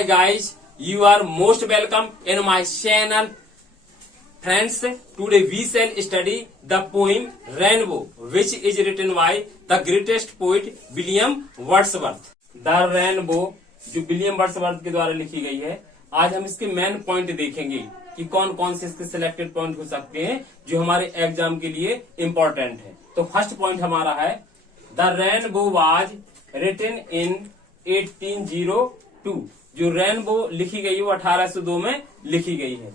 Hi guys, you are most welcome in my channel. Friends, today we shall study the poem Rainbow, which is written by the greatest poet William Wordsworth. The Rainbow जो William Wordsworth के द्वारा लिखी गई है, आज हम इसके main point देखेंगे कि कौन कौन से इसके सिलेक्टेड पॉइंट हो सकते हैं जो हमारे एग्जाम के लिए इम्पोर्टेंट है। तो फर्स्ट पॉइंट हमारा है the rainbow was written in 1802। जो रेनबो लिखी गई है वो 1802 में लिखी गई है।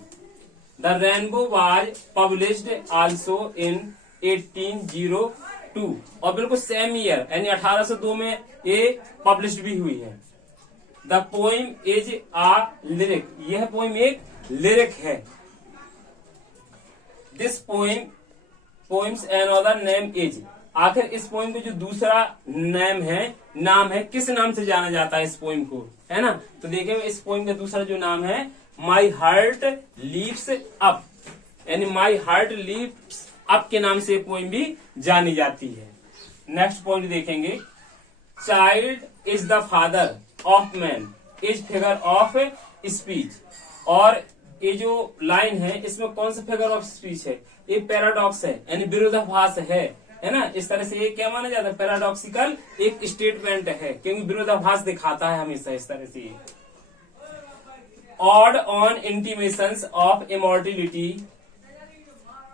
The rainbow was published also in 1802 और बिल्कुल सेम ईयर यानी 1802 में ये पब्लिश्ड भी हुई है। The poem is a lyric, यह पोइम एक लिरिक है। This poem's another name is, आखिर इस पोइम को जो दूसरा नाम है किस नाम से जाना जाता है इस पोइम को, है ना। तो देखिए इस पोइम का दूसरा जो नाम है माई हार्ट लीव्स अप, यानी माई हार्ट लीव्स अप के नाम से पोइम भी जानी जाती है। नेक्स्ट पॉइंट देखेंगे, child is the father of man is figure of speech. और ये जो लाइन है इसमें कौन सा फिगर ऑफ स्पीच है, ये पैराडॉक्स है यानी विरोधाभास है ना। इस तरह से ये क्या माना जाता है, पैराडॉक्सिकल एक स्टेटमेंट है क्योंकि विरोधाभास दिखाता है हमेशा इस तरह से। ऑड ऑन इंटीमेशंस ऑफ इमॉर्टिलिटी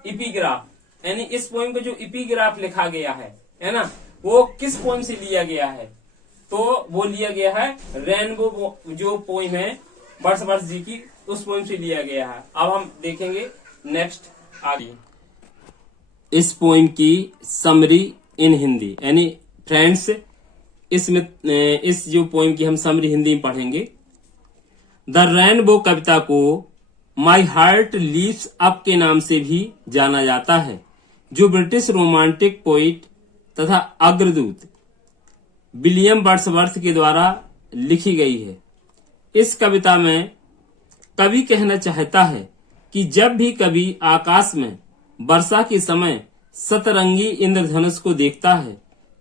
इपिग्राफ, यानी इस पोइम को जो इपिग्राफ लिखा गया है ना, वो किस पोइम से लिया गया है, तो वो लिया गया है रेनबो जो पोइम है वर्ड्सवर्थ जी की, उस पोइम से लिया गया है। अब हम देखेंगे नेक्स्ट आगे इस पोइम की समरी इन हिंदी, यानी फ्रेंड्स इसमें इस जो पोइम की हम समरी हिंदी में पढ़ेंगे। द रेनबो कविता को माई हार्ट लीव्स अप के नाम से भी जाना जाता है, जो ब्रिटिश रोमांटिक पोइट तथा अग्रदूत विलियम वर्ड्सवर्थ के द्वारा लिखी गई है। इस कविता में कवि कहना चाहता है कि जब भी कवि आकाश में वर्षा के समय सतरंगी इंद्रधनुष को देखता है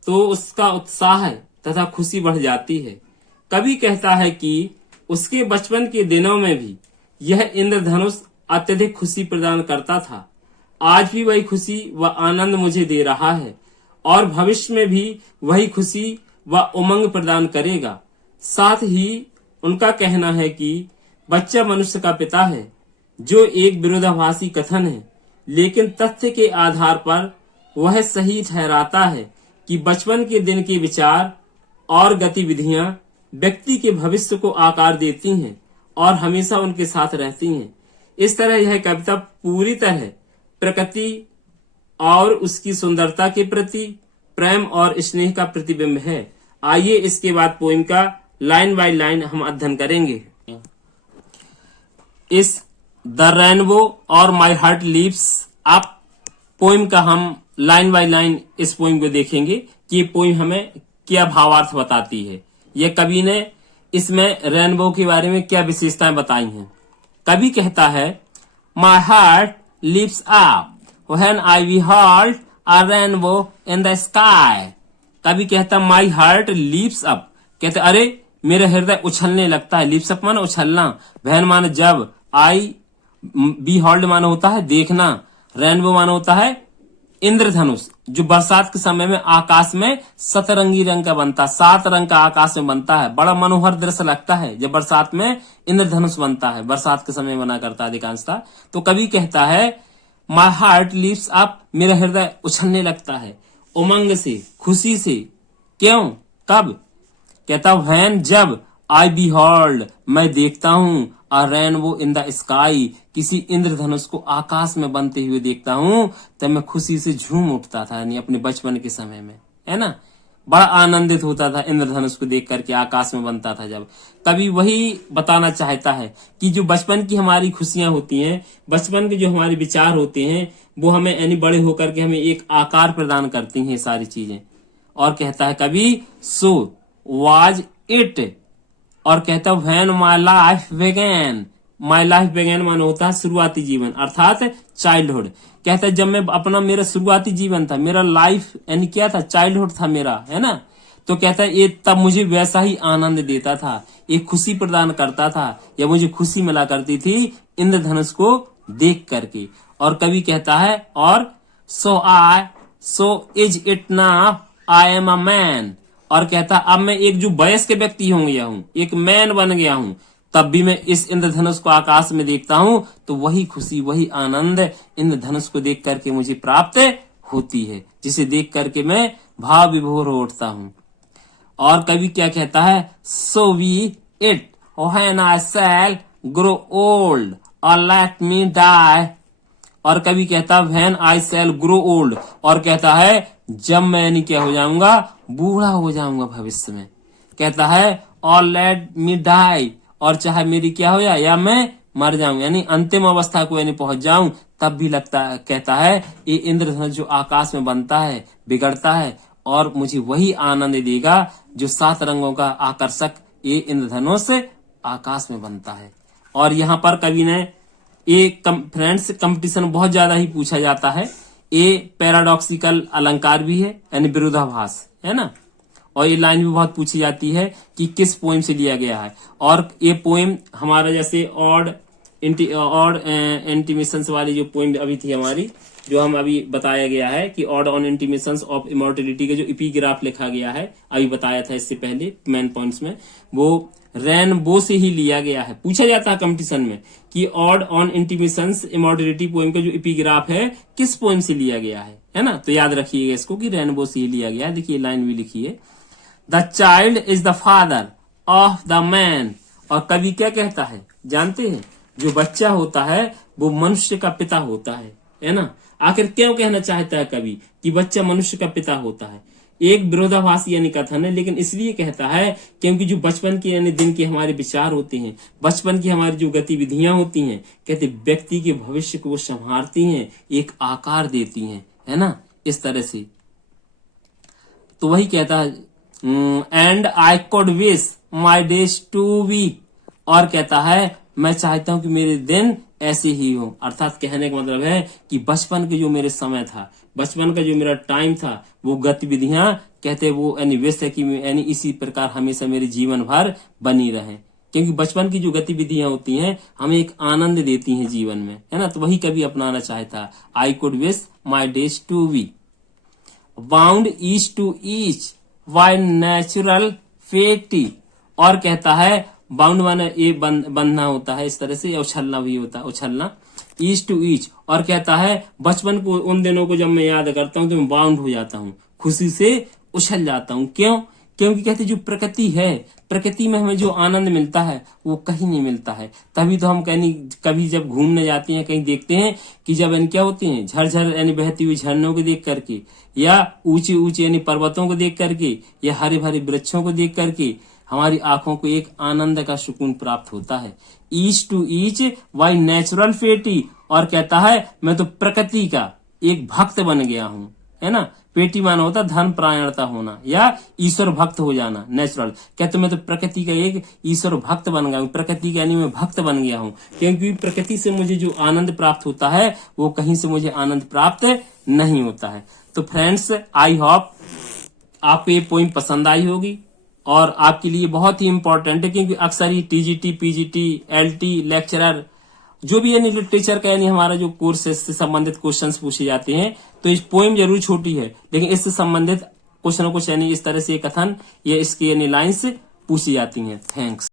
तो उसका उत्साह तथा खुशी बढ़ जाती है। कवि कहता है कि उसके बचपन के दिनों में भी यह इंद्रधनुष अत्यधिक खुशी प्रदान करता था। आज भी वही खुशी व आनंद मुझे दे रहा है और भविष्य में भी वही खुशी व उमंग प्रदान करेगा। साथ ही उनका कहना है कि बच्चा मनुष्य का पिता है, जो एक विरोधाभासी कथन है, लेकिन तथ्य के आधार पर वह सही ठहराता है कि बचपन के दिन के विचार और गतिविधियां व्यक्ति के भविष्य को आकार देती हैं और हमेशा उनके साथ रहती हैं। इस तरह यह कविता पूरी तरह प्रकृति और उसकी सुंदरता के प्रति प्रेम और स्नेह का प्रतिबिंब है। आइए इसके बाद पोइम का लाइन बाय लाइन हम अध्ययन करेंगे। इस द रेनबो और my heart leaves up poem का हम लाइन बाय लाइन इस पोइम को देखेंगे कि ये पोइम हमें क्या भावार्थ बताती है। ये कवि ने इसमें रेनबो के बारे में क्या विशेषताएं बताई हैं। कवि कहता है my heart leaves up when I behold a rainbow in the sky। कभी कहता माई हार्ट लीप्स अप, कहते अरे मेरा हृदय उछलने लगता है। लीप्स अप माना उछलना, वहन माना जब, आई बी हॉल्ड माना होता है देखना, रेनबो माना होता है इंद्रधनुष जो बरसात के समय में आकाश में सतरंगी रंग का बनता है, 7 रंग का आकाश में बनता है। बड़ा मनोहर दृश्य लगता है जब बरसात में इंद्रधनुष बनता है, बरसात के समय बना करता है अधिकांशतः। तो कवि कहता है माई हार्ट लीव्स अप, मेरा हृदय उछलने लगता है उमंग से, खुशी से। क्यों, कब, कहता व्हेन जब, आई बिहोल्ड मैं देखता हूं, अ रेनबो इन द स्काई किसी इंद्रधनुष को आकाश में बनते हुए देखता हूं, तब मैं खुशी से झूम उठता था, यानी अपने बचपन के समय में, है ना। बड़ा आनंदित होता था इंद्रधनुष को देख करके आकाश में बनता था जब। कभी वही बताना चाहता है कि जो बचपन की हमारी खुशियां होती हैं, बचपन के जो हमारे विचार होते हैं, वो हमें यानी बड़े होकर के हमें एक आकार प्रदान करती हैं सारी चीजें। और कहता है कभी सो वाज इट, और कहता है when my life began, my life began माना होता है शुरुआती जीवन अर्थात चाइल्डहुड। कहता है जब मैं अपना मेरा शुरुआती जीवन था, मेरा लाइफ यानी क्या था, चाइल्डहुड था मेरा, है ना। तो कहता है ये तब मुझे वैसा ही आनंद देता था, एक खुशी प्रदान करता था, या मुझे खुशी मिला करती थी इंद्रधनुष को देख करके। और कवि कहता है और so is it now I am a man, और कहता अब मैं एक जो वयस्क व्यक्ति हो गया हूँ, एक मैन बन गया हूँ, तब भी मैं इस इंद्रधनुष को आकाश में देखता हूँ तो वही खुशी वही आनंद इंद्रधनुष को देख करके मुझे प्राप्त होती है, जिसे देख करके मैं भाव विभोर हो उठता हूँ। और कवि क्या कहता है, so we it when I shall grow old और लेट मी डाई, और कवि कहता है when I shall grow old, और कहता है जब मैं क्या हो जाऊंगा, बूढ़ा हो जाऊंगा भविष्य में, कहता है और लेट मी डाई, और चाहे मेरी क्या हो जाए या मैं मर जाऊं, यानी अंतिम अवस्था को यानी पहुंच जाऊं, तब भी लगता कहता है ये इंद्रधनुष जो आकाश में बनता है बिगड़ता है और मुझे वही आनंद देगा जो 7 रंगों का आकर्षक ये इंद्रधनुष आकाश में बनता है। और यहाँ पर कवि ने ये फ्रेंड्स कंपटीशन बहुत ज्यादा ही पूछा जाता है, ये पैराडॉक्सिकल अलंकार भी है यानी विरोधाभास है ना, और ये लाइन भी बहुत पूछी जाती है कि किस पोएम से लिया गया है। और ये पोएम हमारा जैसे ऑड इंटीमेशंस वाली जो पोएम अभी थी हमारी, जो हम अभी बताया गया है कि odd on intimations of immortality का जो एपिग्राफ लिखा गया है, अभी बताया था इससे पहले मेन पॉइंट्स में, वो रेनबो से ही लिया गया है। पूछा जाता है कंपटीशन में कि odd on intimations immortality poem का जो एपिग्राफ है किस पोएम से लिया गया है ना, तो याद रखिएगा इसको कि रेनबो से ही लिया गया है। देखिए लाइन भी लिखी है, the child is the father of the man, और कवि क्या कहता है जानते हैं, जो बच्चा होता है वो मनुष्य का पिता होता है ना। आखिर क्यों कहना चाहता है कवि कि बच्चा मनुष्य का पिता होता है, एक विरोधाभासी यानी कथन है, लेकिन इसलिए कहता है क्योंकि जो बचपन के यानी दिन के हमारे विचार होते हैं, बचपन की हमारी जो गतिविधियां होती हैं, कहते व्यक्ति के भविष्य को वो संभालती हैं, एक आकार देती हैं, है ना, इस तरह से। तो वही कहता है and I could wish my days to be, और कहता है मैं चाहता हूं कि मेरे दिन ऐसे ही हो, अर्थात कहने का मतलब है कि बचपन के जो मेरे समय था, बचपन का जो मेरा टाइम था, वो गतिविधियां कहते वो यानी विश है कि यानी इसी प्रकार हमेशा मेरे जीवन भर बनी रहे, क्योंकि बचपन की जो गतिविधियां होती हैं हमें एक आनंद देती हैं जीवन में, है ना। तो वही कभी अपनाना चाहता, I could wish my days to be bound each to each by natural piety, और कहता है बाउंड माने ये बंधना होता है इस तरह से, उछलना भी होता है, उछलना, ईच टू ईच, और कहता है बचपन को उन दिनों को जब मैं याद करता हूँ तो मैं बाउंड हो जाता हूँ, खुशी से उछल जाता हूँ। क्यों? क्योंकि कहते जो प्रकृति है, प्रकृति में हमें जो आनंद मिलता है वो कहीं नहीं मिलता है। तभी तो हम कभी जब घूमने जाते हैं कहीं देखते हैं कि जब क्या होते हैं झरझर यानी बहती हुई झरनों को देख करके, या ऊंचे ऊंचे यानी पर्वतों को देख करके, या हरे भरे वृक्षों को देख करके हमारी आंखों को एक आनंद का सुकून प्राप्त होता है। Each to each by natural piety, और कहता है मैं तो प्रकृति का एक भक्त बन गया हूँ, है ना। पेटी माना होता धन प्रायणता होना या ईश्वर भक्त हो जाना, नेचुरल कहते मैं तो प्रकृति का एक ईश्वर भक्त बन गया हूँ, प्रकृति का यानी मैं भक्त बन गया हूँ, क्योंकि प्रकृति से मुझे जो आनंद प्राप्त होता है वो कहीं से मुझे आनंद प्राप्त नहीं होता है। तो फ्रेंड्स आई होप आपको ये पोइम पसंद आई होगी और आपके लिए बहुत ही इंपॉर्टेंट है, क्योंकि अक्सर ही टीजीटी, पीजीटी, एलटी, लेक्चरर जो भी यानी लिटरेचर का यानी हमारा जो कोर्स है इससे संबंधित क्वेश्चंस पूछे जाते हैं। तो इस पोएम जरूर छोटी है लेकिन इससे संबंधित कुछ न कुछ यानी इस तरह से कथन या इसकी यानी लाइन्स पूछी जाती हैं। थैंक्स।